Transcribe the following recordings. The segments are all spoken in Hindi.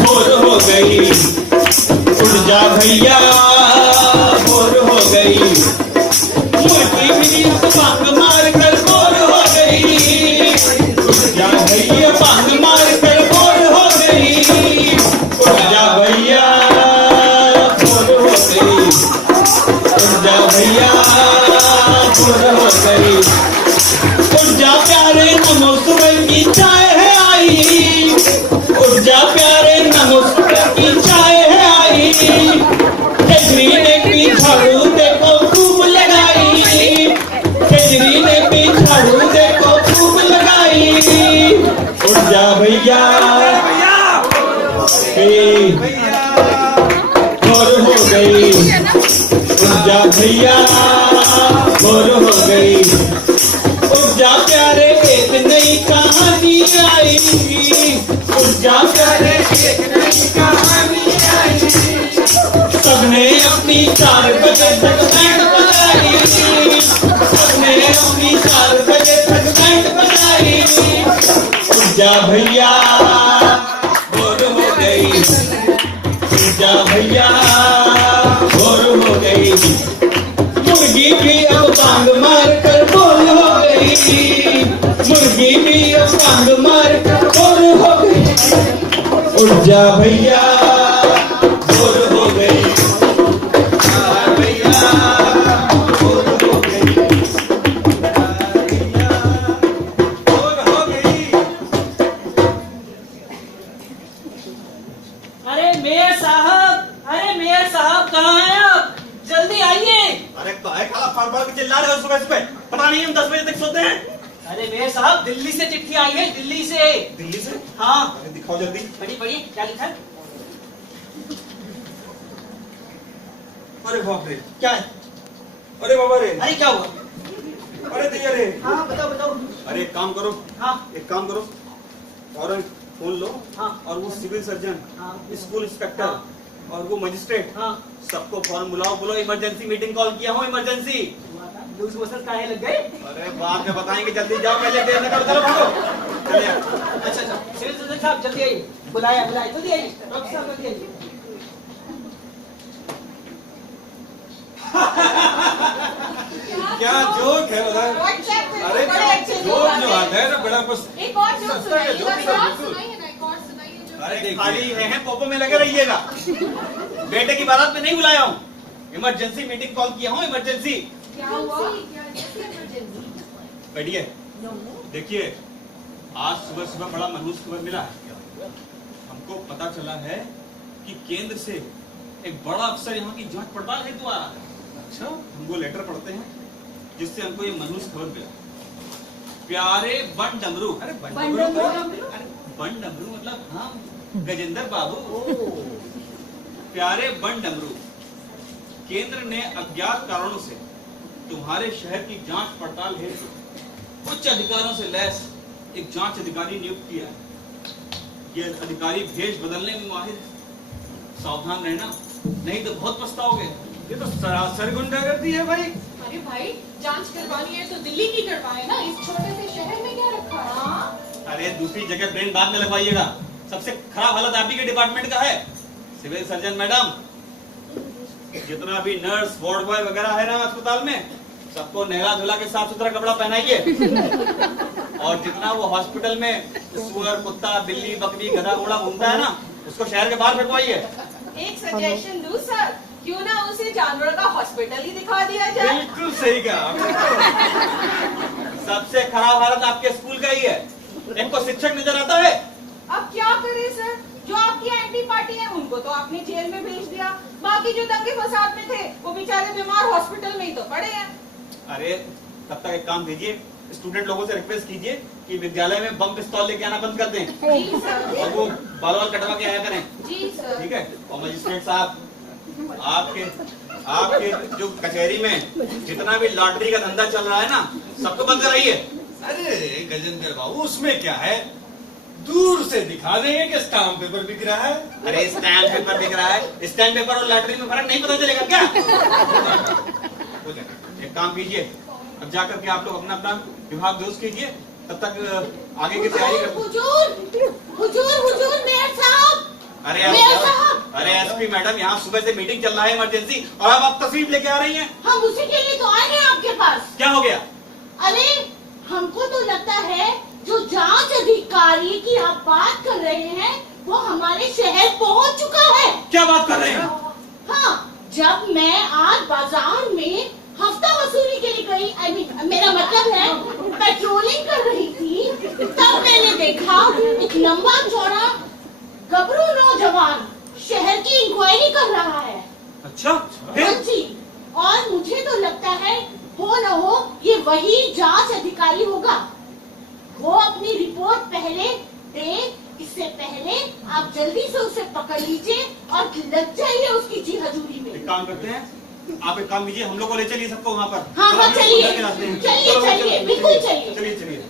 भोर हो गई, उठ जा भैया, भोर हो गई, मुर्गी भी अब पंख मार कर भोर हो गई। उठ जा भैया, पंख मार कर भोर हो गई। उठ जा भैया, भोर हो गई। उठ जा भैया, भोर हो गई। उठ जा प्यारे, नमो सुबह की चाय है आई। उठ जा प्यारे, नमो सुबह की चाय है आई। केजरी ने भी झाड़ू देखो खूब लगाई। केजरी ने भी झाड़ू देखो खूब लगाई। उठ जा भैया, भोर हो गई। उठ जा भैया, भोर हो गई। उठ जा प्यारे, एक नई कहानी आई। उठ जा प्यारे, एक नई कहानी आई। सबने अपनी 4 बजे तक बैंड बजाई। सबने अपनी 4 बजे तक बैंड बजाई। उठ जा भैया, भोर हो गई। उठ जा भैया, भोर हो गई। मुर्गी भी अब टांग मार कर बोल हो गई। मुर्गी भी अब टांग मार कर बोल हो गई। उठ जा भैया, भोर हो गई। भैया, भोर हो गई। भैया, भोर हो गई। अरे मेयर साहब कहाँ हैं आप? जल्दी आइए। अरे काहे खाला फाड़ के चिल्ला रहे हो सुबह सुबह? पता नहीं हम 10 बजे तक सोते हैं। अरे मेयर साहब, दिल्ली से चिट्ठी आई है, दिल्ली से। दिल्ली से? हाँ। अरे दिखाओ जल्दी। पढ़िए, क्या लिखा है? अरे बाप रे, क्या है? अरे बाबा रे, अरे क्या हुआ? अरे दैया रे। हाँ बताओ। अरे एक काम करो, हाँ एक काम करो, और फोन लो, हाँ, और वो सिविल सर्जन, हाँ, स्कूल इंस्पेक्टर, हाँ, और वो मजिस्ट्रेट, हाँ, सबको फौरन बुलाओ। बोलो इमरजेंसी मीटिंग कॉल किया हूँ, इमरजेंसी। लूज मोशन काहे लग गए? अरे बाद में बताएंगे, जल्दी जाओ, पहले देर न करो, चलो भागो। चलिए। अच्छा, सिविल सर्जन साहब जल्दी आइए। बुलाया, जल्दी आइए। डॉक्टर साहब जल्दी आइए। क्या जोक है उधर? अरे जोक जो आता है ना बड़ा कुछ। एक और जोक सुनाइए। अरे खाली हैं पोपो में लगे रहिएगा। बेटे की बारात में नहीं बुलाया हूँ, इमरजेंसी मीटिंग कॉल किया हूँ, इमरजेंसी। क्या हुआ? बैठिए। देखिए, आज सुबह सुबह बड़ा मनहूस खबर मिला है। हमको पता चला है कि केंद्र से एक बड़ा अफसर यहाँ की जांच पड़ताल हेतु आ रहा है। अच्छा, हम वो लेटर पढ़ते हैं जिससे हमको ये मनहूस खबर मिला। प्यारे बन डमरू। अरे बन डमरू मतलब हम गजेंद्र बाबू। प्यारे बन डमरू, केंद्र ने अज्ञात कारणों से तुम्हारे शहर की जांच पड़ताल हेतु उच्च अधिकारों से लैस एक जांच अधिकारी नियुक्त किया है। ये अधिकारी भेष बदलने में माहिर है। सावधान रहना, नहीं तो बहुत पछताओगे। ये तो सरासर गुंडागर्दी है भाई। अरे भाई, जांच करवानी है तो दिल्ली की करवाए ना, इस छोटे से शहर में क्या रखा है? हाँ? अरे दूसरी जगह ब्रेन बाद में लगवाइएगा। सबसे खराब हालत आप ही के डिपार्टमेंट का है। सिविल सर्जन मैडम, जितना भी नर्स, वार्ड बॉय वगैरह है ना अस्पताल में, सबको नहला धुला के साफ सुथरा कपड़ा पहनाइए। और जितना वो हॉस्पिटल में सुअर, कुत्ता, बिल्ली, बकरी, गधा, घोड़ा घूमता है ना, उसको शहर के बाहर फेंकवाइए। एक सजेशन दूं सर, क्यों ना उसे जानवर का हॉस्पिटल ही दिखा दिया जाए? बिल्कुल सही कहा। सबसे खराब हालत आपके स्कूल का ही है। इनको शिक्षक नजर आता है। अब क्या करे सर, जो आपकी एंटी पार्टी है उनको तो आपने जेल में भेज दिया, बाकी जो दंगे फसाद में थे वो बेचारे बीमार हॉस्पिटल में ही तो पड़े हैं। अरे तब तक एक काम कीजिए, स्टूडेंट लोगों से रिक्वेस्ट कीजिए कि विद्यालय में बम पिस्तौल लेके आना बंद कर दें। जी सर। और वो बाल वाल कटवा के आया करें। जी सर। ठीक है। और मजिस्ट्रेट साहब, आपके जो कचहरी में जितना भी लॉटरी का धंधा चल रहा है ना, सबको बंद कराइए। अरे गजेंद्र बाबू, उसमें क्या है? दूर से दिखा देंगे कि स्टाम्प पेपर बिक रहा है। अरे स्टैम्प पेपर बिक रहा है, स्टैम्प पेपर और लॉटरी में फर्क नहीं पता चलेगा क्या? एक काम कीजिए, अब जाकर के आप लोग अपना अपना विभाग दुरुस्त कीजिए, तब तक आगे की तैयारी कर। हुजूर हुजूर हुजूर मेयर साहब। अरे मेयर साहब। अरे एसपी मैडम, यहाँ सुबह से मीटिंग चल रहा है इमरजेंसी, और अब आप तस्वीर लेके आ रही हैं। हम उसी के लिए तो आए हैं आपके पास। क्या हो गया? अरे हमको तो लगता है जो जांच अधिकारी की आप बात कर रहे हैं वो हमारे शहर पहुंच चुका है। क्या बात कर रहे हैं? हाँ, जब मैं आज बाजार में हफ्ता वसूली के लिए गई, मेरा मतलब है पेट्रोलिंग कर रही थी, तब मैंने देखा एक लंबा चौड़ा गबरू नौजवान शहर की इंक्वायरी कर रहा है। अच्छा, हाँ फिर? जी, और मुझे तो लगता है हो न हो ये वही जांच अधिकारी होगा। वो अपनी रिपोर्ट पहले दे, इससे पहले आप जल्दी से उसे पकड़ लीजिए और लग जाइए उसकी जी हजूरी में। एक काम करते हैं, आप एक काम कीजिए, हम लोग को ले चलिए सबको वहाँ पर। हाँ हाँ, चलो, चलिए अंदर के रास्ते हैं। चलिए चलो, चलिए, चलो, बिल्कुल चलिए। चलिए चलिए।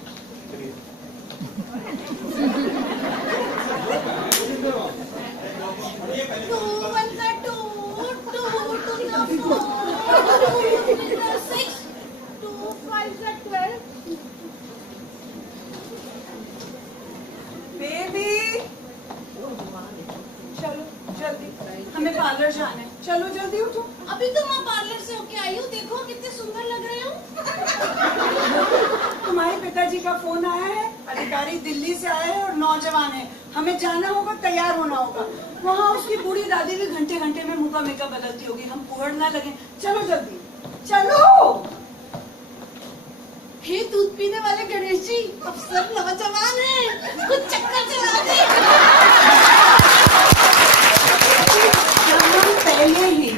बेबी चलो जल्दी, हमें पार्लर जाना है। चलो जल्दी उठो। अभी तो मैं पार्लर से होके आई हूँ, देखो कितने सुंदर लग रहे हो। तुम्हारे पिताजी का फोन आया है, अधिकारी दिल्ली से आए हैं और नौजवान है, हमें जाना होगा, तैयार होना होगा। वहाँ उसकी बूढ़ी दादी भी घंटे घंटे में मुंह का मेकअप बदलती होगी, हम कुहड़ ना लगे। चलो जल्दी चलो। हे दूध पीने वाले गणेश जी, अब सब नौजवान हैं, कुछ चक्कर चला दे। हम पहले ही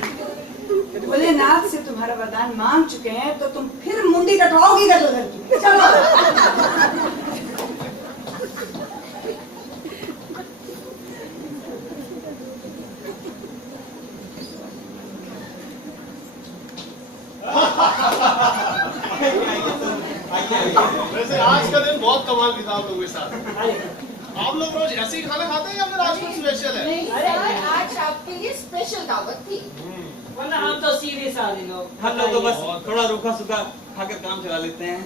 भोलेनाथ से तुम्हारा वरदान मांग चुके हैं, तो तुम फिर मुंडी कटवाओगी गदोदर की। चलो वैसे आज का दिन बहुत कमाल भी था आप लोगों के साथ। आप लोग रोज ऐसे ही खाना खाते हैं या फिर आज कुछ स्पेशल है? नहीं सर, आज आपके लिए स्पेशल दावत थी। वरना हम तो सीरियस आदमी लोग। हम लोग तो बस थोड़ा रूखा सूखा खाकर काम चला लेते हैं।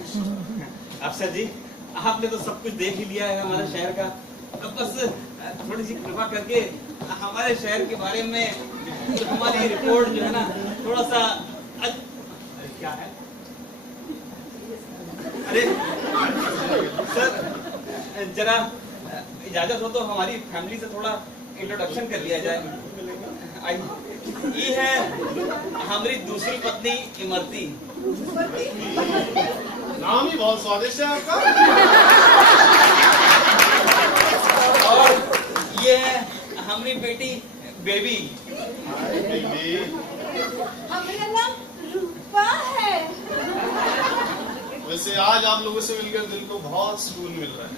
अफसर जी, आपने तो सब कुछ देख ही लिया है हमारे शहर का, अब बस थोड़ी सी कृपा करके हमारे शहर के बारे में जो हमारी रिपोर्ट जो है ना, थोड़ा सा अरे क्या है? अरे सर, जरा इजाजत हो तो हमारी फैमिली से थोड़ा इंट्रोडक्शन कर लिया जाए। ये है हमारी दूसरी पत्नी इमरती। नाम ही बहुत स्वादिष्ट है आपका। और ये है हमारी बेटी बेबी। हमारा नाम रूपा है। वैसे आज आप लोगों से मिलकर दिल को बहुत सुकून मिल रहा है।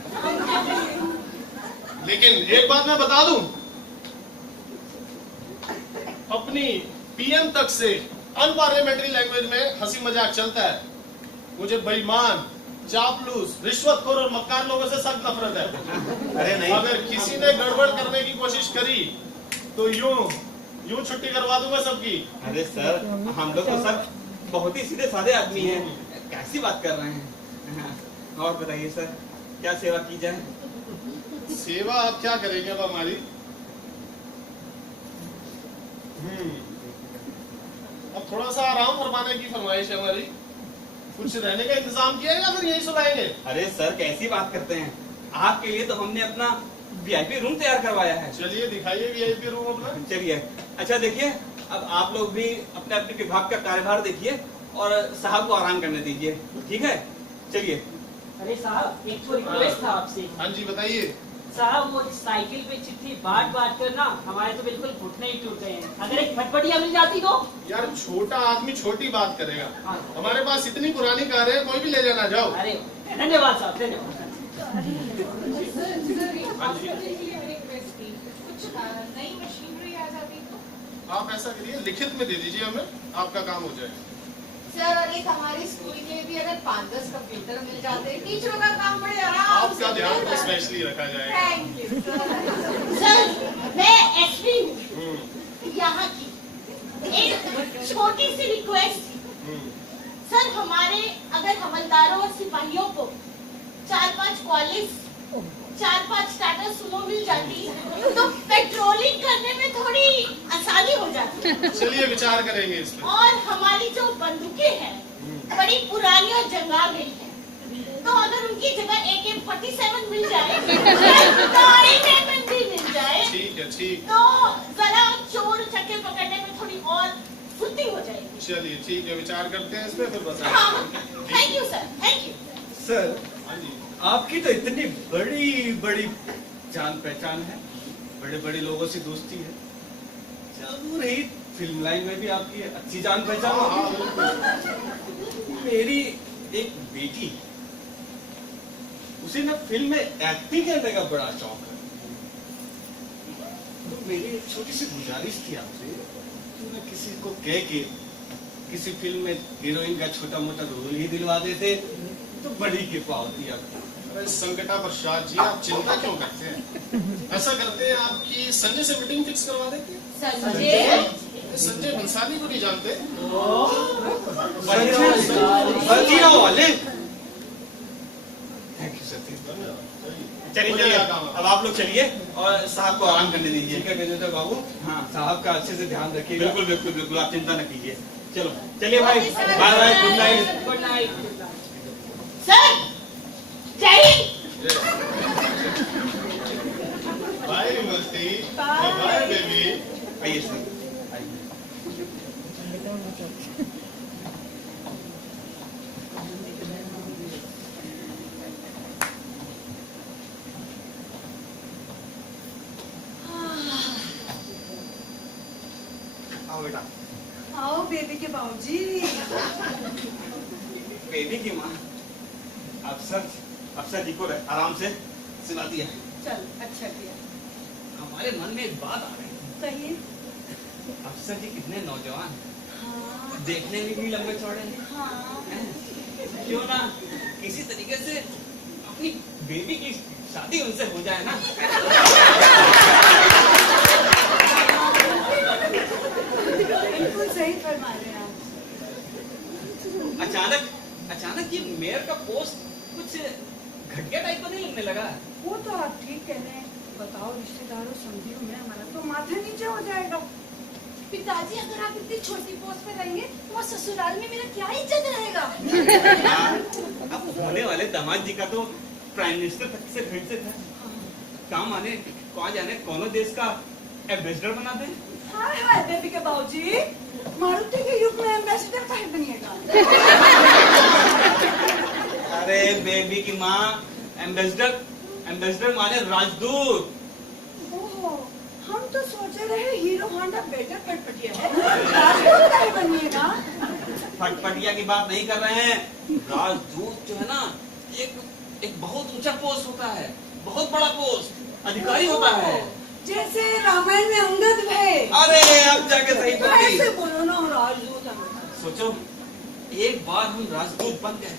लेकिन एक बात मैं बता दूं, अपनी पीएम तक से अनपार्लियामेंट्री लैंग्वेज में हंसी मजाक चलता है। मुझे बेईमान, चापलूस, रिश्वतखोर और मक्कार लोगों से सख्त नफरत है। अरे नहीं, अगर किसी ने गड़बड़ करने की कोशिश करी तो यूं छुट्टी करवा दूंगा सबकी। अरे सर, हम लोग तो सब बहुत ही सीधे साधे आदमी हैं, कैसी बात कर रहे हैं? और बताइए सर, क्या सेवा की जाए? सेवा आप क्या करेंगे अब हमारी? अब थोड़ा सा आराम फरमाने की फरमाइश है हमारी। कुछ रहने का इंतजाम किया है या फिर यही सुनाएंगे? अरे सर, कैसी बात करते हैं? आपके लिए तो हमने अपना वीआईपी रूम तैयार करवाया है। चलिए दिखाइए वीआईपी रूम अपना। चलिए, अच्छा देखिए, अब आप लोग भी अपने अपने विभाग का कार्यभार देखिए और साहब को आराम करने दीजिए, ठीक है? चलिए। अरे साहब, एक तो रिक्वेस्ट था आपसे। हाँ जी बताइए। साहब, वो साइकिल पे चिट्ठी बांट कर ना हमारे तो बिल्कुल घुटने ही टूट गए हैं। अगर एक फटफटिया मिल जाती तो। यार छोटा आदमी छोटी बात करेगा। हाँ। हमारे पास इतनी पुरानी कार है, कोई भी ले जाना। जाओ। अरे धन्यवाद साहब, धन्यवाद। कुछ नई मशीनरी आ जाती तो। आप ऐसा करिए, लिखित में दे दीजिए हमें, आपका काम हो जाएगा। सर, और एक हमारे स्कूल के भी अगर 5-10 कंप्यूटर मिल जाते, टीचरों का काम बड़े आराम से आपका ध्यान तो मिल जाता। स्पेशली रखा जाएगा। Thank you sir. मैं एसपी हूँ यहाँ की। एक छोटी सी रिक्वेस्ट थी सर, हमारे अगर हवलदारों और सिपाहियों को 4-5 कॉलेज, 4-5 टाटा सुमो मिल जाती तो पेट्रोलिंग करने में थोड़ी आसानी हो जाती। चलिए विचार करेंगे इस पे। और हमारी जो बंदूकें हैं बड़ी पुरानी और जंगा गई है, तो अगर उनकी जगह AK-47 मिल जाए भी मिल जाए, ठीक है, ठीक। तो जरा चोर चक्के पकड़ने में थोड़ी और फुर्ती हो जाएगी। चलिए ठीक है, विचार करते हैं इस पे, फिर बताएं। हाँ, thank you sir, thank you. Sir, हाँ जी। आपकी तो इतनी बड़ी बड़ी जान पहचान है, बड़े बड़े लोगों से दोस्ती है, जरूर ही फिल्म लाइन में भी आपकी अच्छी जान पहचान होगी। मेरी एक बेटी है, उसे ना फिल्म में एक्टिंग करने का बड़ा शौक है, तो मेरी एक छोटी सी गुजारिश थी आपसे, तो ना किसी को कह के किसी फिल्म में हीरोइन का छोटा मोटा रोल ही दिलवा देते तो बड़ी कृपा होती आपकी। अरे संकटा प्रसाद जी, आप चिंता क्यों करते हैं? ऐसा करते हैं, आपकी संजय से मीटिंग फिक्स करवा देते हैं। संजय बंसाली को नहीं जानते? बंसियों वाले। Thank you sir. चलिए चलिए, अब आप लोग चलिए और साहब को आराम करने दीजिए। ठीक है गजेंद्र बाबू, हाँ साहब का अच्छे से ध्यान रखिएगा। बिल्कुल बिल्कुल बिल्कुल, आप चिंता न कीजिए। चलो चलिए भाई, bye bye, good night. Good night. Sir, जय हिंद। बाय मस्ती, बाय बेबी। आइए सर, आइए। आओ बेटा। आओ बेबी के बाबूजी। बेबी की माँ अफसर जी को आराम से सुला दिया। चल, अच्छा किया। हमारे मन में एक बात आ रही है। कहिए। अफसर जी कितने नौजवान हैं, हाँ, देखने में भी लंबे चौड़े हैं। हाँ। क्यों ना किसी तरीके से अपनी बेबी की शादी उनसे हो जाए ना। बिल्कुल सही फरमा रहे हैं आप। अचानक ये मेयर का पोस्ट कुछ घटिया टाइप का नहीं लगने लगा? वो तो आप ठीक कह रहे हैं। बताओ, रिश्तेदारों समझियों में हमारा तो माथा नीचे हो जाएगा। पिताजी, अगर आप इतनी छोटी पोस्ट पे रहेंगे तो वहाँ ससुराल में मेरा क्या इज्जत रहेगा? अब होने वाले दामाद जी का तो प्राइम मिनिस्टर तक से भेंट से था। काम आने कौन जाने कौन देश का एम्बेसडर बना दे। हाय हाय बेबी के बाबूजी, मारुति के युग में एम्बेसडर काहे बनिएगा? अरे बेबी की माँ, एम्बेसडर माने राजदूत। ओहो, हम तो सोचे रहे हीरो होंडा बेटर फटफटिया है, राजदूत काहे बनिएगा? फटफटिया की बात नहीं कर रहे हैं। राजदूत जो है ना, एक बहुत ऊंचा पोस्ट होता है, बहुत बड़ा पोस्ट, अधिकारी होता है। जैसे रामायण में अंगद है। अरे अब जाके सही तो पकड़ी। ऐसे बोलो ना, राजदूत अंगद। सोचो, एक बार हम राजदूत बन गए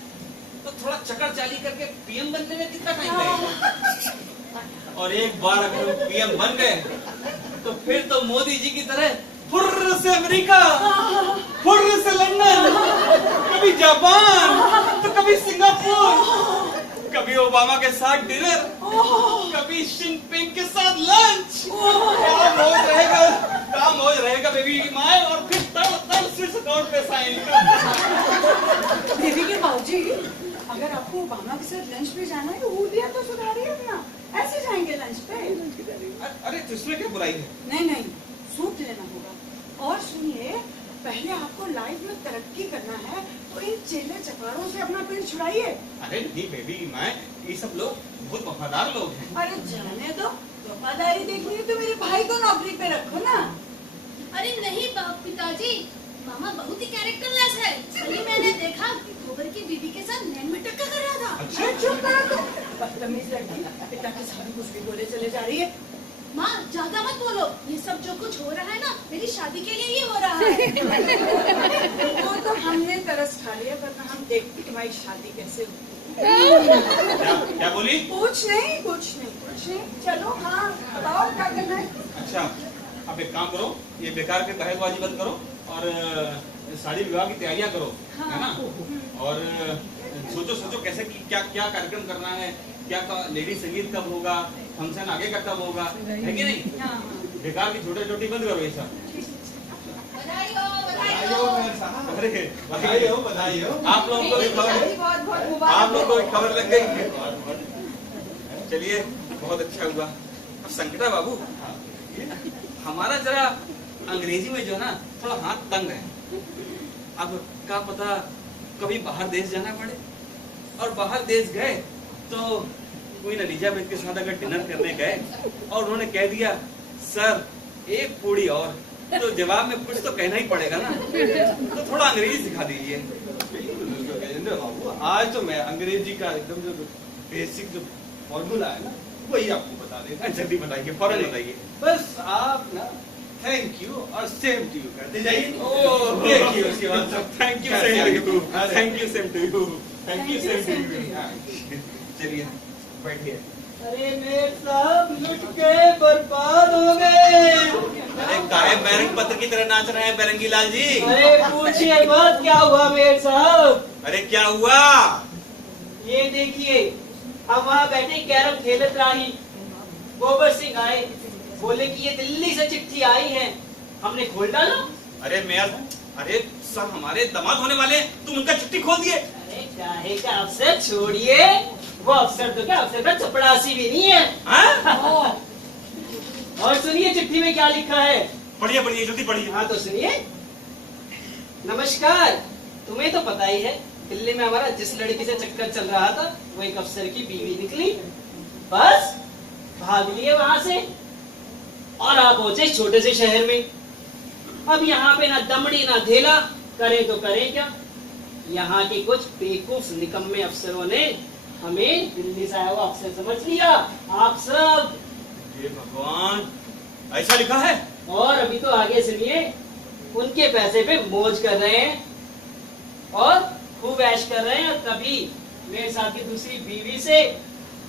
तो थोड़ा चक्कर चाली करके पीएम बनने में कितना टाइम लगेगा, और एक बार अगर हम पीएम बन गए तो फिर तो मोदी जी की तरह फुर्र से अमेरिका, फुर्र से लंदन, कभी जापान तो कभी सिंगापुर, कभी ओबामा के साथ डिनर, कभी जिनपिंग के साथ लंच। काम मौज रहेगा बेबी की माँ, और फिर तब स्विस अकाउंट पे साइन। बेबी के बाबूजी, अगर आपको ओबामा के साथ लंच पे जाना है तो हुलिया तो सुधारिए अपना, ऐसे जाएंगे लंच पे। अरे तो इसमें क्या बुराई है? नहीं, सूट लेना होगा। और सुनिए, पहले आपको लाइफ में तरक्की करना है तो इन चेले चकारों से अपना पेट छुड़ाइए। अरे नहीं बेबी की माँ, ये सब लोग बहुत वफादार लोग हैं। अरे जाने दो, वफादारी देखनी है तो मेरे भाई को नौकरी पे रखो ना। अरे नहीं पिताजी, मामा बहुत ही कैरेक्टरलेस है। कल मैंने देखा कि गोबर की बीवी के साथ नैन में टक्कर कर रहा था। अच्छा, चुप करो तुम, बदतमीज लड़की, पिता के सामने कुछ भी बोले चले जा रही है। माँ ज्यादा मत बोलो, ये सब जो कुछ हो रहा है ना मेरी शादी के लिए ही हो रहा है। वो तो हमने तरस खा लिया, वरना हम देखते तुम्हारी शादी कैसे होती। क्या बोली? कुछ नहीं। चलो, हाँ बताओ क्या करना है। अच्छा, अब एक काम करो, ये बेकार के बहसबाजी बंद करो और शादी विवाह की तैयारियां करो, है ना? और सोचो सोचो कैसे क्या क्या कार्यक्रम करना है, क्या लेडी संगीत कब होगा, फंक्शन आगे का कब होगा, है कि नहीं? बेकार की छोटे छोटी बंद करो ये सब। बधाई हो, बधाई बधाई हो। हो मेरे साहब। अरे बधाई हो, बधाई हो। आप लोगों को भी खबर, आप लोगों को भी खबर लग गई। चलिए बहुत अच्छा हुआ। अब संकटा बाबू, हमारा जरा अंग्रेजी में जो है ना थोड़ा हाथ तंग है। अब क्या पता कभी बाहर देश जाना पड़े, और बाहर देश गए तो क्वीन एलिजाबेथ के साथ अगर डिनर करने गए और उन्होंने कह दिया सर एक पूड़ी और, तो जवाब में कुछ तो कहना ही पड़ेगा ना, तो थोड़ा अंग्रेजी सिखा दीजिए। बिल्कुल गजेंद्र बाबू, आज तो मैं अंग्रेजी का एकदम जो बेसिक जो फॉर्मूला है ना वही आपको बता देता हूं। जल्दी बताइए, फौरन बताइए। बस आप ना थैंक यू और सेम टू यू करते जाइए। देखिए उसके बाद सब thank you same to you, thank you same to you, thank you same to you. चलिए बैठिए। अरे मेरे साहब लुट के बर्बाद हो गए। अरे काहे बैरंग पत्र की तरह नाच रहे हैं बैरंगी लाल जी? अरे पूछिए मत क्या हुआ मेरे साहब। अरे क्या हुआ? ये देखिए, हम वहाँ बैठे कैरम खेलत रही, गोबर सिंह आए, बोले कि ये दिल्ली से चिट्ठी आई है, हमने खोल डाला। अरे मेयर, अरे सर हमारे दामाद होने वाले, तुम उनका चिट्ठी खोल दिए? अरे काहे का अफसर छोड़िए, वो अफसर तो क्या, अफसर का चपड़ासी भी नहीं है। हाँ? और सुनिए चिट्ठी में क्या लिखा है। पढ़िए पढ़िए जल्दी पढ़िए। हाँ तो सुनिए। नमस्कार, तुम्हें तो पता ही है दिल्ली में हमारा जिस लड़की से चक्कर चल रहा था वो एक अफसर की बीवी निकली, बस भाग लिए वहां से और आप पहुंचे छोटे से शहर में। अब यहाँ पे ना दमड़ी ना धेला, करे तो करे क्या, यहाँ के कुछ बेवकूफ निकम्मे अफसरों ने हमें दिल्ली से आया हुआ अफसर समझ लिया। आप सब, ये भगवान, ऐसा लिखा है? और अभी तो आगे सुनिए, उनके पैसे पे मौज कर रहे हैं और खूब ऐश कर रहे हैं, और कभी मेरे साथ की दूसरी बीवी से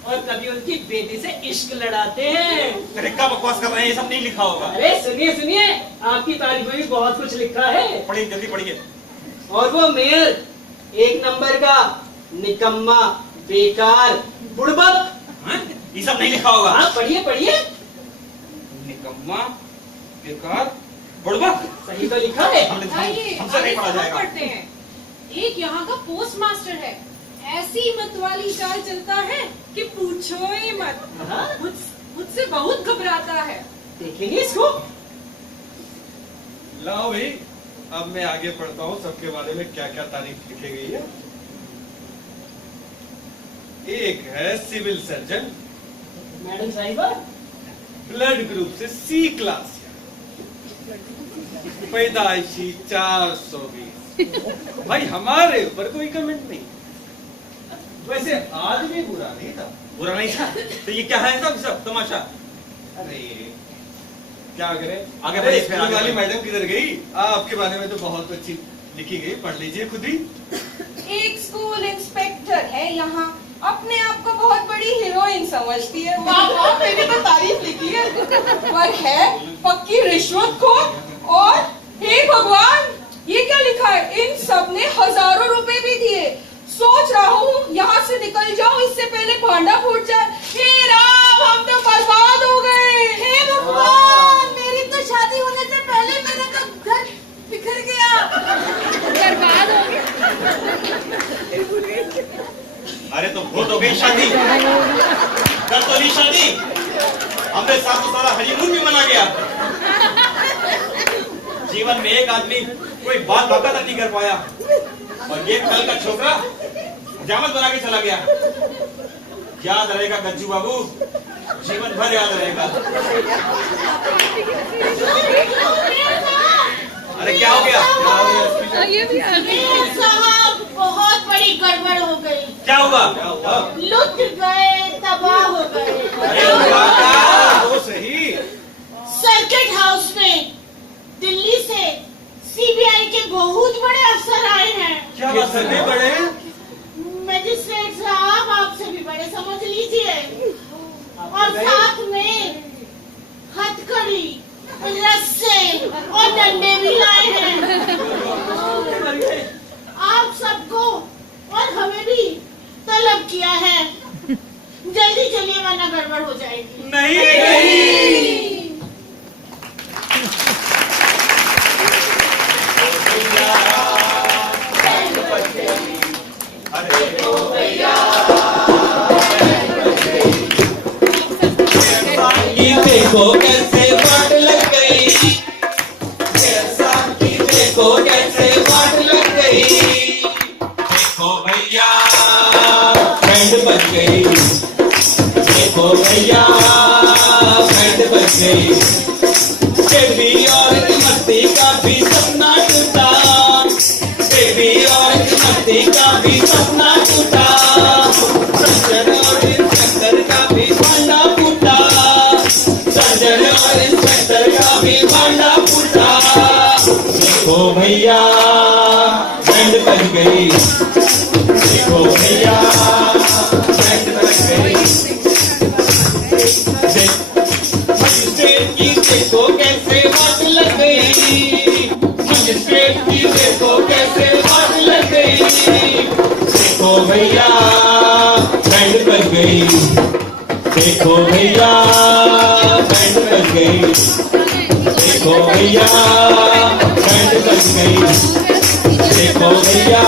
और कभी उनकी बेटी से इश्क लड़ाते हैं। अरे क्या बकवास कर रहे हैं, ये सब नहीं लिखा होगा। अरे सुनिए सुनिए, आपकी तारीफ में भी बहुत कुछ लिखा है। पढ़िए जल्दी पढ़िए। और वो मेयर एक नंबर का निकम्मा, बेकार, बुड़बक। हाँ? ये सब नहीं लिखा होगा। हाँ पढ़िए पढ़िए, निकम्मा, बेकार, बुड़बक। सही तो लिखा है। आइए, हमसे नहीं पढ़ा सबक जाएगा। पढ़ते हैं। एक यहाँ का पोस्ट मास्टर है, ऐसी मत वाली चाल चलता है कि पूछो ही मत। हाँ? मुझसे बहुत घबराता है। देखेंगे इसको। लाओ भाई, अब मैं आगे पढ़ता हूँ सबके बारे में क्या क्या तारीफ लिखी गई है। एक है सिविल सर्जन, मैडम साहिबा, ब्लड ग्रुप से सी क्लास, पैदाइशी 420। भाई हमारे ऊपर कोई कमेंट नहीं। वैसे आदमी बुरा नहीं था। बुरा नहीं था? तो ये क्या है सब सब तमाशा? अरे क्या करें, आगे बढ़िए, फिर स्कूल आगे वाली बढ़िए। मैडम किधर गई? आपके बारे में तो बहुत अच्छी लिखी गई, पढ़ लीजिए खुद ही। एक स्कूल इंस्पेक्टर है यहाँ, अपने आप को बहुत बड़ी हीरोइन समझती है। वाह वाह, मैंने तो तारीफ लिखी है, पर है पक्की रिश्वतखोर। और हे भगवान, ये क्या लिखा है? इन सब ने हजारों रुपए भी दिए। सोच रहा हूँ यहाँ से निकल जाऊँ इससे पहले भांडा फूट जाए। हे राम, हम तो बर्बाद हो गए। हे भगवान, मेरी तो शादी होने से पहले मेरा तो घर बिखर गया, बर्बाद हो गया। अरे तो हो तो गई शादी, कर तो ली शादी, हमने साथ तो सारा हनीमून भी मना गया। जीवन में एक आदमी कोई बात भागा तक नहीं कर पाया, और ये कल का छोकरा जामत बना के चला गया। याद रहेगा गज्जू बाबू, जीवन भर याद रहेगा। अरे क्या हो गया? मेयर साहब, बहुत बड़ी गड़बड़ हो गई। क्या हुआ? लुट गए, तबाह हो गए। अरे हुआ क्या? वो सही। सर्किट हाउस में दिल्ली से सीबीआई के बहुत बड़े अफसर आए हैं। क्या बात कर रहे बड़े? मजिस्ट्रेट साहब, आपसे भी बड़े समझ लीजिए। और साथ में हथकड़ी, रस्से और डंडे भी लाए हैं। वरना गड़बड़ हो जाएगी। नहीं कि देखो कैसे वाट लग गई, कैसा कि देखो कैसे वाट लग गई। देखो भैया बैंड बज गई, देखो भैया बैंड बज गई। बेबी और मस्ती का भी सपना टूटा, बेबी और मस्ती का भी सपना टूटा। संजन और इंस्पेक्टर का भी भांडा फूटा, संजन और इंस्पेक्टर का भी भांडा फूटा। देखो भैया बैंड बज गई, देखो भैया बैंड बज गई। मजिस्ट्रेट की देखो कैसे वाट लग गई, मजिस्ट्रेट की देखो कैसे वाट लग गई। देखो भैया बैंड बज गई, देखो भैया बैंड बज गई, देखो भैया बैंड बज गई, देखो भैया